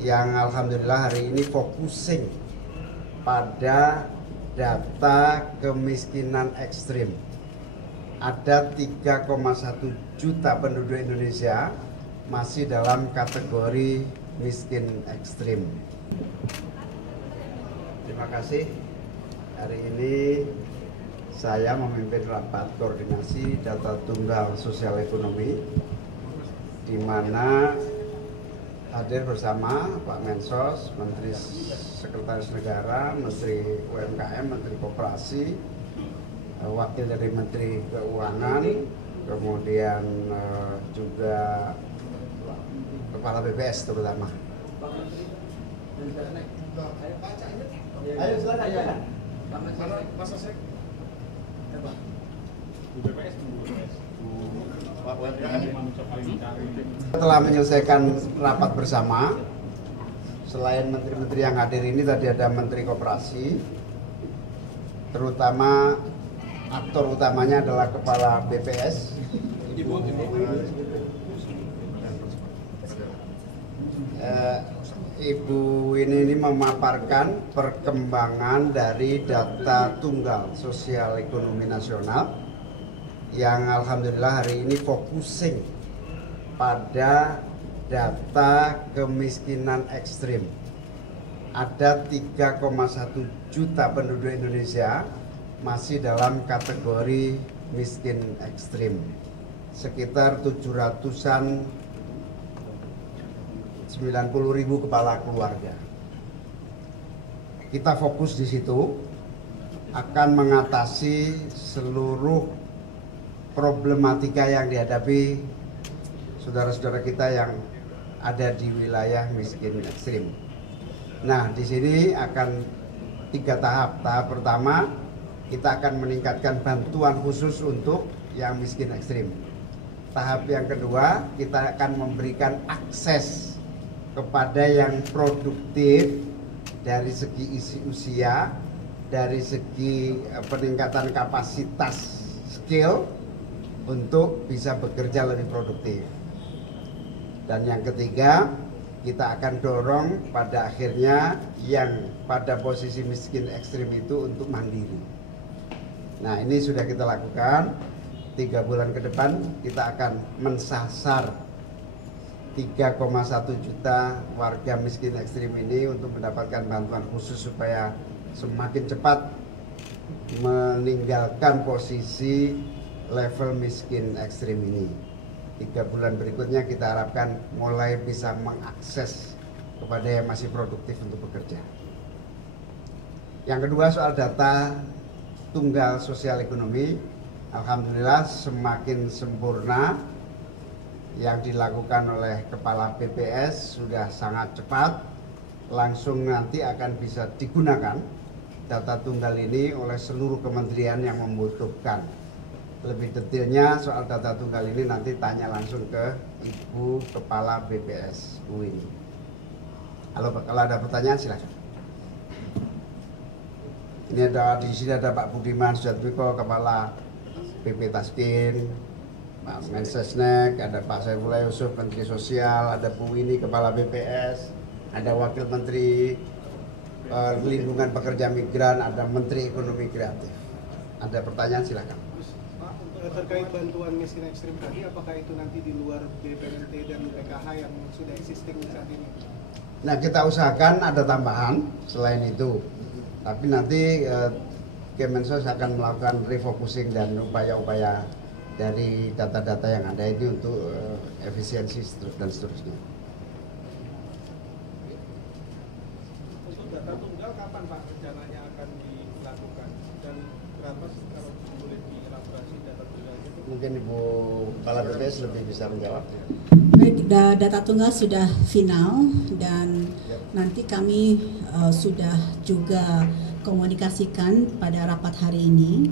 yang alhamdulillah hari ini focusing pada data kemiskinan ekstrim. Ada 3,1 juta penduduk Indonesia masih dalam kategori miskin ekstrim. Terima kasih. Hari ini saya memimpin rapat koordinasi data tunggal sosial ekonomi, di mana hadir bersama Pak Mensos, Menteri Sekretaris Negara, Menteri UMKM, Menteri Koperasi, Wakil dari Menteri Keuangan, kemudian juga Kepala BPS terutama. Ayo silakan. Setelah menyelesaikan rapat bersama, selain menteri-menteri yang hadir ini tadi ada Menteri Koperasi, terutama aktor utamanya adalah Kepala BPS. Ibu ini memaparkan perkembangan dari data tunggal sosial ekonomi nasional yang alhamdulillah hari ini focusing pada data kemiskinan ekstrim. Ada 3,1 juta penduduk Indonesia masih dalam kategori miskin ekstrim. Sekitar 700-an 90.000 kepala keluarga. Kita fokus di situ akan mengatasi seluruh problematika yang dihadapi saudara-saudara kita yang ada di wilayah miskin ekstrim. Nah, di sini akan 3 tahap. Tahap pertama, kita akan meningkatkan bantuan khusus untuk yang miskin ekstrim. Tahap yang kedua, kita akan memberikan akses kepada yang produktif dari segi isi usia, dari segi peningkatan kapasitas skill untuk bisa bekerja lebih produktif. Dan yang ketiga, kita akan dorong pada akhirnya yang pada posisi miskin ekstrim itu untuk mandiri. Nah, ini sudah kita lakukan. 3 bulan ke depan kita akan mensasar 3,1 juta warga miskin ekstrim ini untuk mendapatkan bantuan khusus supaya semakin cepat meninggalkan posisi level miskin ekstrim ini. 3 bulan berikutnya kita harapkan mulai bisa mengakses kepada yang masih produktif untuk bekerja. Yang kedua, soal data tunggal sosial ekonomi, alhamdulillah semakin sempurna. Yang dilakukan oleh Kepala BPS sudah sangat cepat, langsung nanti akan bisa digunakan data tunggal ini oleh seluruh kementerian yang membutuhkan. Lebih detailnya soal data tunggal ini nanti tanya langsung ke Ibu Kepala BPS Bu ini. Kalau ada pertanyaan silakan. Ini di sini ada Pak Budiman Sujatmiko, Kepala BP Taskin, Pak Mensesnek, ada Pak Saifullah Yusuf, Menteri Sosial, ada Bu Wini, Kepala BPS, ada Wakil Menteri Perlindungan Pekerja Migran, ada Menteri Ekonomi Kreatif. Ada pertanyaan silakan. Pak, terkait bantuan miskin ekstrim tadi, apakah itu nanti di luar BPNT dan PKH yang sudah existing saat ini? Nah, kita usahakan ada tambahan selain itu. Tapi nanti Kemensos akan melakukan refocusing dan upaya-upaya dari data-data yang ada ini untuk efisiensi dan seterusnya. Untuk data tunggal kapan Pak rencananya akan dilakukan dan berapa kalau boleh dielaborasi data tunggal itu? Mungkin Ibu Kepala BPS lebih bisa menjawab. Baik, data tunggal sudah final dan nanti kami sudah juga komunikasikan pada rapat hari ini.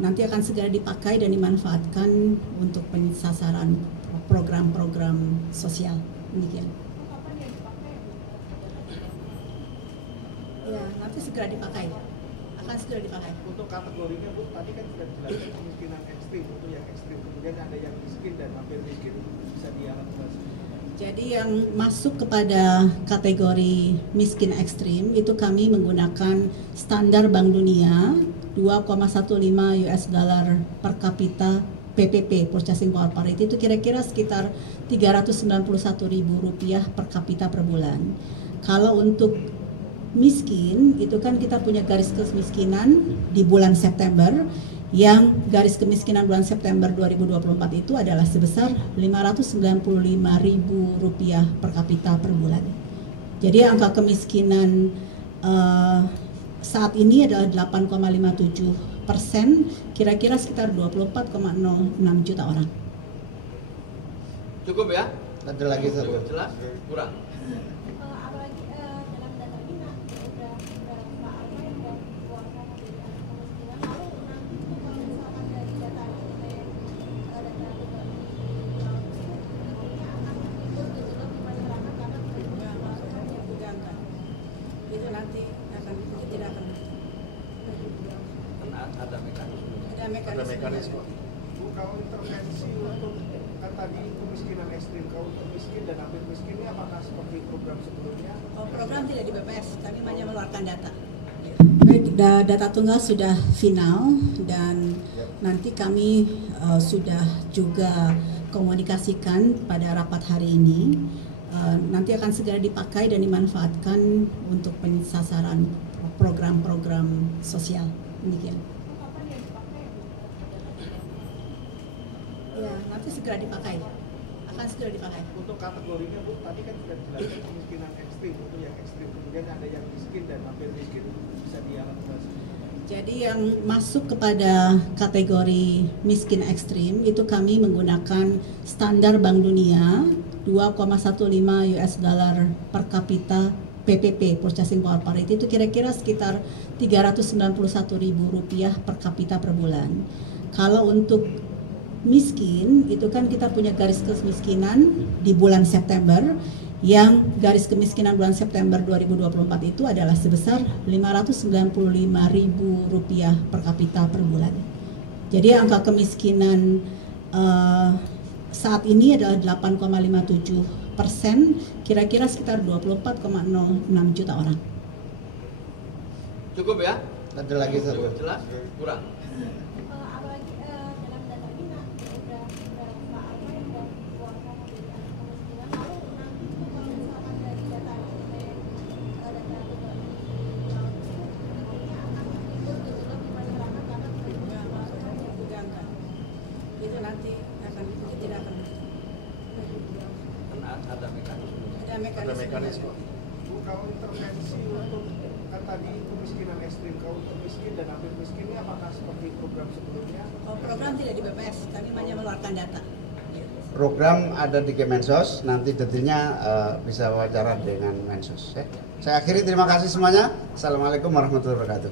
Nanti akan segera dipakai dan dimanfaatkan untuk pensasaran program-program sosial. Demikian. Ya, nanti segera dipakai. Akan segera dipakai. Untuk kategorinya Bu, tadi kan sudah dijelaskan kemiskinan ekstrim, untuk yang ekstrim, kemudian ada yang miskin dan hampir miskin bisa dielaborasi. Jadi yang masuk kepada kategori miskin ekstrim itu kami menggunakan standar Bank Dunia 2,15 US dollar per kapita PPP, Purchasing Power Parity, itu kira-kira sekitar Rp391.000 per kapita per bulan. Kalau untuk miskin itu kan kita punya garis kemiskinan di bulan September, yang garis kemiskinan bulan September 2024 itu adalah sebesar Rp595.000 per kapita per bulan. Jadi angka kemiskinan saat ini adalah 8,57%, kira-kira sekitar 24,06 juta orang. Cukup ya? Ada lagi satu. Jelas? Kurang? Apalagi dalam data ini udah berapa apa yang dikeluarkan dari kemiskinan, lalu nanti itu kalau misalkan dari data ini data ini akan ikut gitu loh di masyarakat karena Itu nanti akan tidak akan Ada mekanisme. ada mekanisme. Bu, kalau intervensi untuk kan tadi kemiskinan ekstrim, kalau untuk miskin dan hampir miskin ini apakah seperti program sebelumnya? Program tidak di BPS, kami hanya mengeluarkan data. Baik, data tunggal sudah final dan nanti kami sudah juga komunikasikan pada rapat hari ini. Nanti akan segera dipakai dan dimanfaatkan untuk pensasaran program-program sosial. Demikian. Ya, nanti segera dipakai. Akan segera dipakai. Untuk kategorinya Bu, tadi kan sudah dijelaskan kemiskinan ekstrim, itu yang ekstrim, kemudian ada yang miskin dan hampir miskin, bisa dielaborasi. Jadi yang masuk kepada kategori miskin ekstrim itu kami menggunakan standar Bank Dunia 2,15 US dollar per kapita PPP, Purchasing Power Parity, itu kira-kira sekitar Rp391.000 per kapita per bulan. Kalau untuk miskin itu kan kita punya garis kemiskinan di bulan September, yang garis kemiskinan bulan September 2024 itu adalah sebesar Rp595.000 per kapita per bulan. Jadi angka kemiskinan saat ini adalah 8,57%, kira-kira sekitar 24,06 juta orang. Cukup ya? Ada lagi satu. Jelas? Kurang? apalagi dalam data ini udah berapa apa yang dikeluarkan dari kemiskinan, lalu nanti itu kalau misalkan dari data ini data ini akan ikut gitu loh di masyarakat karena Itu nanti akan tidak akan Ada mekanisme. ada mekanisme. Bu, kalau intervensi untuk kan tadi kemiskinan ekstrim, kalau untuk miskin dan hampir miskin ini apakah seperti program sebelumnya? Program tidak di BPS, kami hanya mengeluarkan data. Program ada di Kemensos, nanti detailnya bisa wawancara dengan Mensos. Ya. Saya akhiri, terima kasih semuanya. Assalamualaikum warahmatullahi wabarakatuh.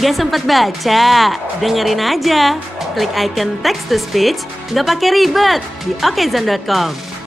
Gak sempat baca? Dengerin aja. Klik icon text to speech, gak pakai ribet di okezone.com.